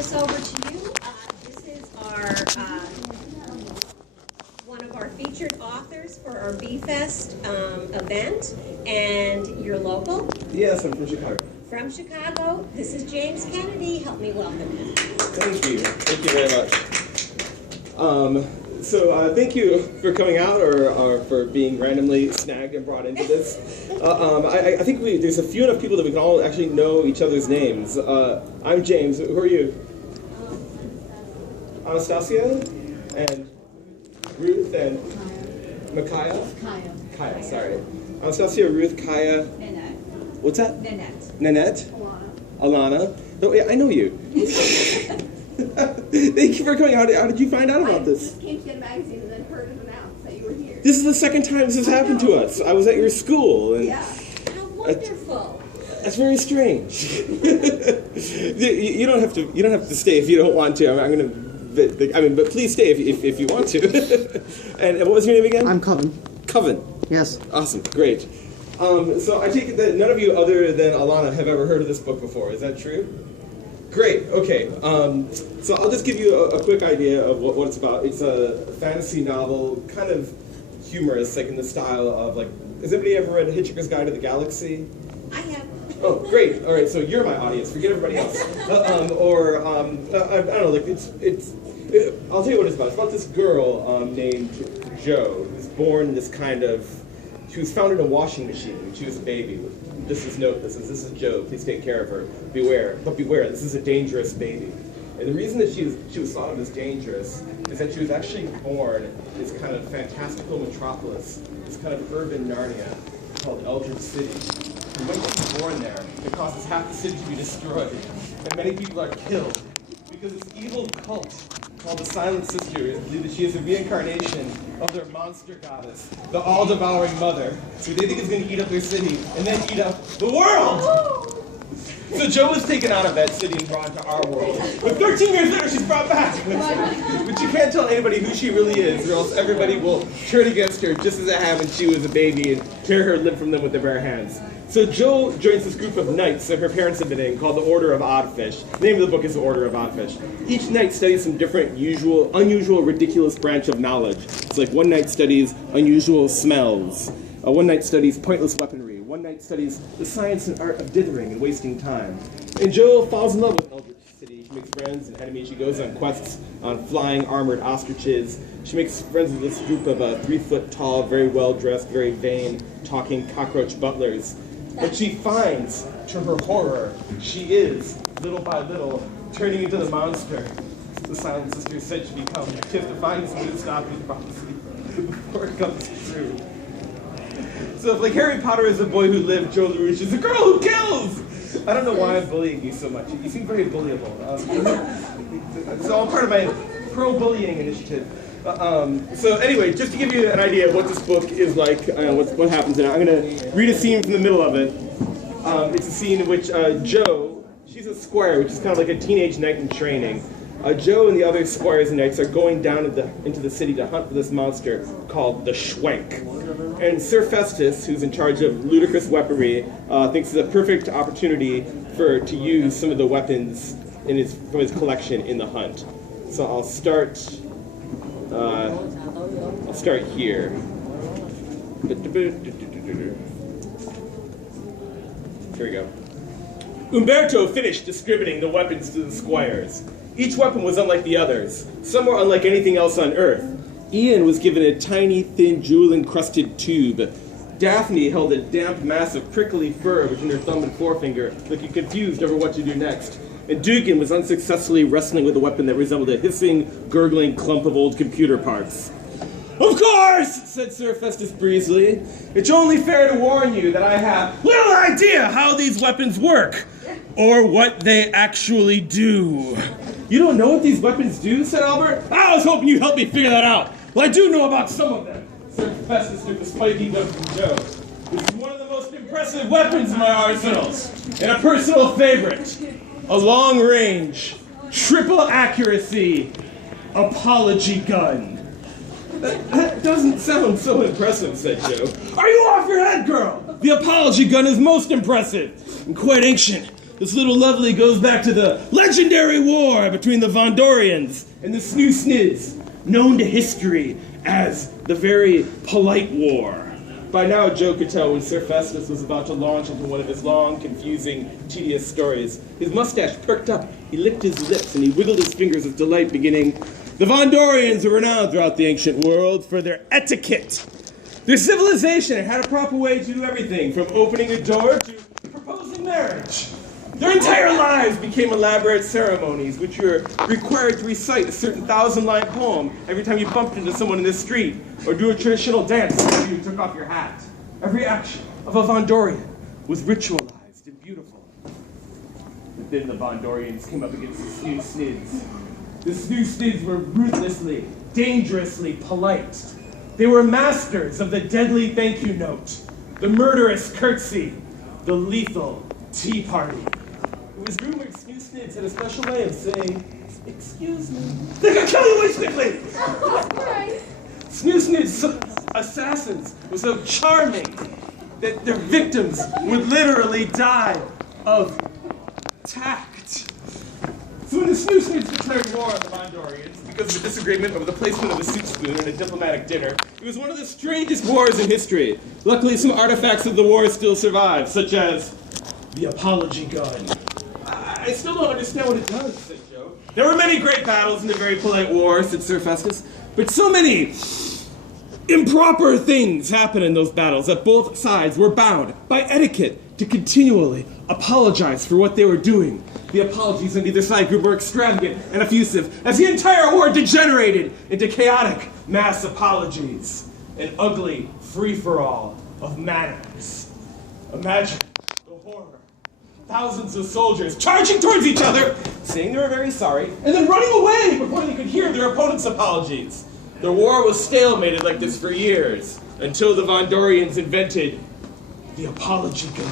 this over to you. This is our one of our featured authors for our B-Fest event, and you're local? Yes, I'm from Chicago. From Chicago. This is James Kennedy. Help me welcome him. Thank you. Thank you very much. Thank you for coming out or for being randomly snagged and brought into this. I think there's a few enough people that we can all actually know each other's names. I'm James. Who are you? Anastasia? And Ruth and Micaiah? Kaya, sorry. Anastasia, Ruth, Kaya. Nanette. What's that? Nanette. Nanette? Alana. Alana. Oh, yeah, I know you. Thank you for coming. How did you find out about this? I just came to get a magazine and then heard it announced that you were here. This is the second time this has happened to us. I was at your school. And Yeah. How wonderful. that's very strange. You don't have to stay if you don't want to. I'm going to. But please stay if you want to. And what was your name again? I'm Coven. Coven. Yes. Awesome. Great. So I take it that none of you other than Alana have ever heard of this book before. Is that true? Great. Okay. So I'll just give you a quick idea of what it's about. It's a fantasy novel, kind of humorous, like in the style of like. Has anybody ever read Hitchhiker's Guide to the Galaxy? I have. Oh, great. All right. So you're my audience. Forget everybody else. I don't know. Like I'll tell you what it's about. It's about this girl named Jo, who's born in this kind of. She was found in a washing machine when she was a baby. This is Jo. Please take care of her. Beware. But beware. This is a dangerous baby. And the reason that she was thought of as dangerous is that she was actually born in this kind of fantastical metropolis, this kind of urban Narnia called Eldritch City. And when she was born there, it causes half the city to be destroyed, and many people are killed because this evil cult called the Silent Sisters believe that she is a reincarnation of their monster goddess, the all-devouring mother, who they think is going to eat up their city and then eat up the world! So Jo was taken out of that city and brought to our world. But 13 years later, she's brought back. But you can't tell anybody who she really is, or else everybody will turn against her just as it happened when she was a baby and tear her limb from them with their bare hands. So Jo joins this group of knights that her parents have been in called the Order of Oddfish. The name of the book is the Order of Oddfish. Each knight studies some different unusual, ridiculous branch of knowledge. It's like one knight studies unusual smells. One knight studies pointless weaponry. One knight studies the science and art of dithering and wasting time. And Jo falls in love with Eldritch City. She makes friends and enemies. She goes on quests on flying armored ostriches. She makes friends with this group of 3-foot-tall, very well-dressed, very vain, talking cockroach butlers. But she finds, to her horror, she is, little by little, turning into the monster the Silent Sisters said she become. She has to find someone to stop this prophecy before it comes true. So if like Harry Potter is the boy who lived, Jo LaRouche is the girl who kills! I don't know why I'm bullying you so much. You seem very bullyable. It's all part of my pro-bullying initiative. So anyway, just to give you an idea of what this book is like, what happens in it, I'm going to read a scene from the middle of it. It's a scene in which Jo, she's a squire, which is kind of like a teenage knight in training. Jo and the other squires and knights are going down into the city to hunt for this monster called the Schwenk. And Sir Festus, who's in charge of ludicrous weaponry, thinks it's a perfect opportunity to use some of the weapons from his collection in the hunt. So I'll start here. Here we go. Umberto finished distributing the weapons to the squires. Each weapon was unlike the others. Some were unlike anything else on Earth. Ian was given a tiny, thin, jewel-encrusted tube. Daphne held a damp mass of prickly fur between her thumb and forefinger, looking confused over what to do next. And Dugan was unsuccessfully wrestling with a weapon that resembled a hissing, gurgling clump of old computer parts. "Of course," said Sir Festus breezily. "It's only fair to warn you that I have little idea how these weapons work, or what they actually do." "You don't know what these weapons do?" said Albert. "I was hoping you'd help me figure that out. Well, I do know about some of them." Sir Festus took the spiky gun from Jo. "This is one of the most impressive weapons in my arsenals, and a personal favorite. A long-range, triple accuracy, apology gun." That doesn't sound so impressive," said Jo. "Are you off your head, girl? The apology gun is most impressive and quite ancient. This little lovely goes back to the legendary war between the Vondorians and the Snoo-Snids, known to history as the Very Polite War. By now, Joe could tell when Sir Festus was about to launch into one of his long, confusing, tedious stories. His mustache perked up, he licked his lips, and he wiggled his fingers with delight, beginning, "The Vondorians are renowned throughout the ancient world for their etiquette. Their civilization had a proper way to do everything, from opening a door to proposing marriage. Their entire lives became elaborate ceremonies, which you were required to recite a certain 1,000-line poem every time you bumped into someone in the street, or do a traditional dance after you took off your hat. Every action of a Vondorian was ritualized and beautiful." But then the Vondorians came up against the Snoo-Snids. The Snoo-Snids were ruthlessly, dangerously polite. They were masters of the deadly thank you note, the murderous curtsy, the lethal tea party. It was rumored Snoo-Snids had a special way of saying, "Excuse me." They could kill you instantly! Snoo-Snid's assassins were so charming that their victims would literally die of tact. So when the Snoo-Snids declared war on the Vondorians because of a disagreement over the placement of a soup spoon at a diplomatic dinner, it was one of the strangest wars in history. Luckily, some artifacts of the war still survive, such as the apology gun. I still don't understand what it does, said Joe. There were many great battles in the Very Polite War, said Sir Festus, but so many improper things happened in those battles that both sides were bound by etiquette to continually apologize for what they were doing. The apologies on either side grew more extravagant and effusive as the entire war degenerated into chaotic mass apologies, an ugly free-for-all of manners. Imagine the horror. Thousands of soldiers charging towards each other, saying they were very sorry, and then running away before they could hear their opponent's apologies. The war was stalemated like this for years, until the Vondorians invented the apology gun.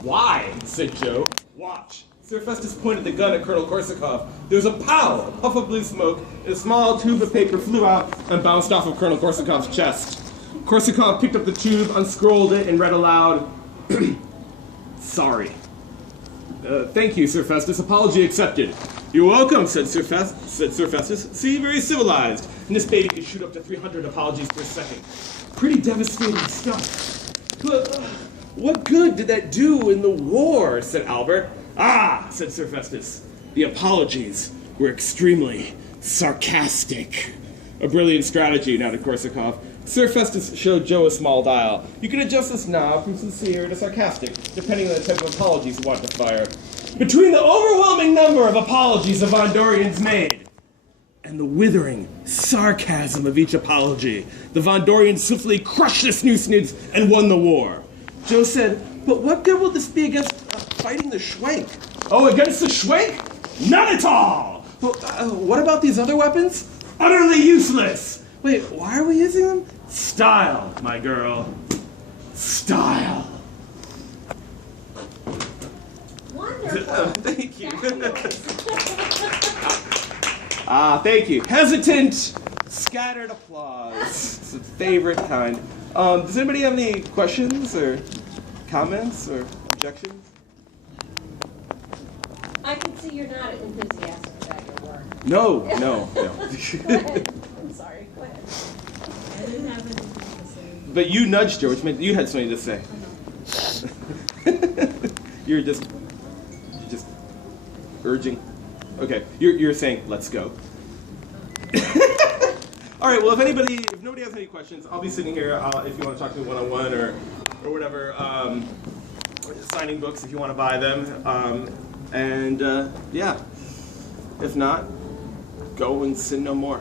"Why?" said Joe. "Watch." Sir Festus pointed the gun at Colonel Korsakov. There was a pow, a puff of blue smoke, and a small tube of paper flew out and bounced off of Colonel Korsakov's chest. Korsakov picked up the tube, unscrolled it, and read aloud, "Sorry." "Thank you, Sir Festus. Apology accepted." "You're welcome," said Sir Festus. "See, very civilized. And this baby can shoot up to 300 apologies per second. Pretty devastating stuff." "But what good did that do in the war?" said Albert. "Ah," said Sir Festus. "The apologies were extremely sarcastic." "A brilliant strategy," nodded Korsakov. Sir Festus showed Joe a small dial. "You can adjust this knob from sincere to sarcastic, depending on the type of apologies you want to fire. Between the overwhelming number of apologies the Vondorians made and the withering sarcasm of each apology, the Vondorians swiftly crushed the Snoo-Snids and won the war." Joe said, "But what good will this be against fighting the Schwenk?" "Oh, against the Schwenk? None at all!" "Well, what about these other weapons?" "Utterly useless!" "Wait, why are we using them?" "Style, my girl. Style." Wonderful. Thank you. Thank you. Hesitant, scattered applause. It's a favorite kind. Does anybody have any questions or comments or objections? I can see you're not enthusiastic about your work. No. Go ahead. I'm sorry. Go ahead. I didn't have anything to say. But you nudged her, which meant you had something to say. You're just urging. Okay, you're saying let's go. All right. Well, if nobody has any questions, I'll be sitting here. If you want to talk to me one-on-one or whatever, signing books if you want to buy them, yeah. If not, go and sin no more.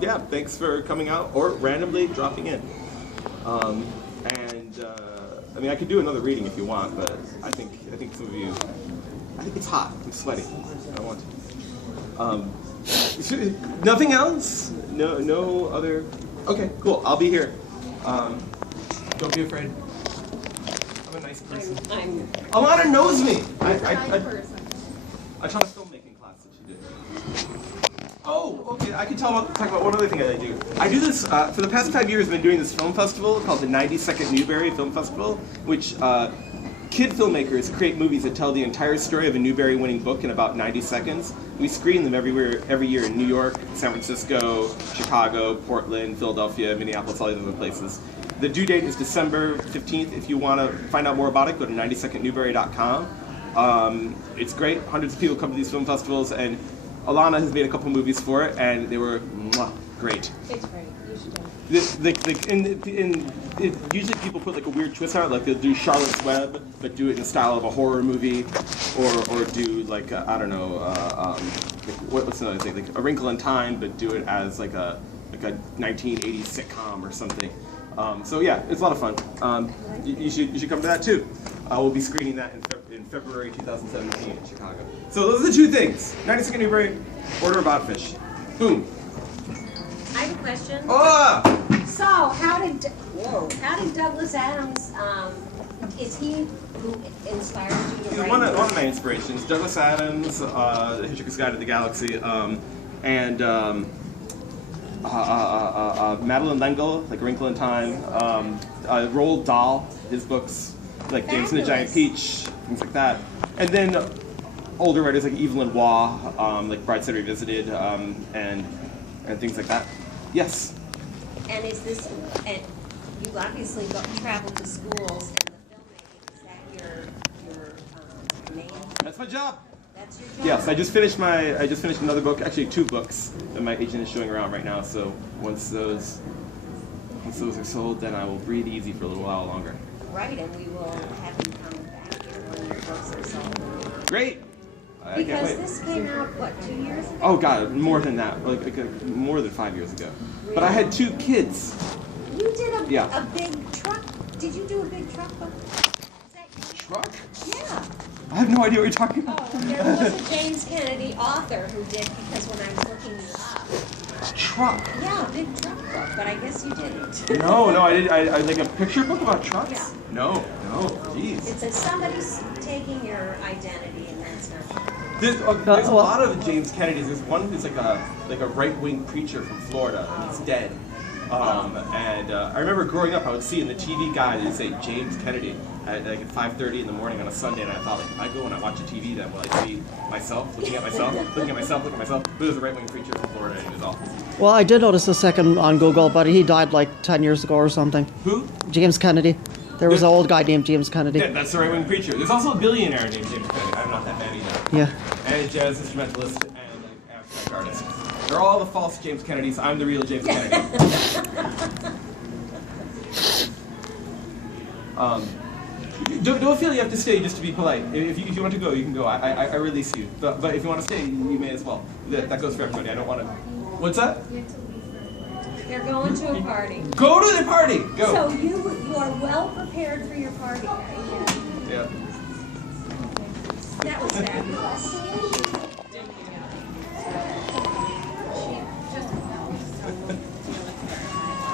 Yeah, thanks for coming out or randomly dropping in. I mean, I could do another reading if you want, but I think some of you. I think it's hot. I'm sweating. I don't want to. Nothing else? No other. Okay, cool. I'll be here. Don't be afraid. I'm a nice person. Alana knows me. I taught a filmmaking class that she did. Oh, okay. I can talk about one other thing that I do. I do this for the past 5 years. I've been doing this film festival called the 90 Second Newberry Film Festival, which kid filmmakers create movies that tell the entire story of a Newbery-winning book in about 90 seconds. We screen them every year in New York, San Francisco, Chicago, Portland, Philadelphia, Minneapolis, all these other places. The due date is December 15th. If you want to find out more about it, go to 90secondnewberry.com. It's great. Hundreds of people come to these film festivals, and Alana has made a couple movies for it, and they were great. It's great. You should do it. Usually people put like a weird twist on it, like they'll do Charlotte's Web, but do it in the style of a horror movie, or do like I don't know, what's another thing, like A Wrinkle in Time, but do it as like a 1980s sitcom or something. So yeah, it's a lot of fun. You should come to that too. We'll be screening that in February 2017 in Chicago. So those are the two things. 92nd Newbery, order a bodfish. Boom. I have a question. Oh! So, how did Douglas Adams, is he who inspired you to He's write? one of my inspirations. Douglas Adams, The Hitchhiker's Guide to the Galaxy, and Madeleine L'Engle, like A Wrinkle in Time, Roald Dahl, his books, like James and the Giant Peach, things like that. And then older writers like Evelyn Waugh, like Brideshead Revisited, and things like that. Yes. And is this, and you obviously travel to schools and the filmmaking, is that your main? That's my job. That's your job? Yes, I just finished another book, actually 2 books that my agent is showing around right now. So once those are sold, then I will breathe easy for a little while longer. Right, and we will have you come back here when your books are sold. Great. I can't Because wait. this came out, what, 2 years ago? Oh God, more than that, like more than 5 years ago. But I had 2 kids. You did a Yeah. big truck, did you do a big truck book? Is that you? Truck? Yeah. I have no idea what you're talking about. Oh, there was a James Kenedy author who did, because when I was looking you up. Truck? Yeah, a big truck book, but I guess you didn't. No, I did. I like a picture book about trucks. Yeah. No, jeez. It's like somebody's taking your identity, and that's not true. There's a lot of James Kennedys. There's one who's like a right-wing preacher from Florida, and he's dead. And I remember growing up, I would see in the TV guide they'd say James Kennedy at like at 5:30 in the morning on a Sunday, and I thought, like, if I go and I watch a TV, then will I see myself looking at myself, looking at myself, looking at myself? But it was a right-wing preacher from Florida, and he was awful. Well, I did notice the second on Google, but he died like 10 years ago or something. Who? James Kennedy. There was an old guy named James Kennedy. Yeah, that's the right-wing preacher. There's also a billionaire named James Kennedy. I'm not that man either. Yeah. And a jazz instrumentalist and an abstract artist. They're all the false James Kennedys. I'm the real James Kennedy. Don't feel you have to stay just to be polite. If you want to go, you can go. I release you. But if you want to stay, you may as well. That goes for everybody. I don't want to. What's that? They're going to a party. Go to the party. Go. So you are well prepared for your party. Yeah. That was fabulous.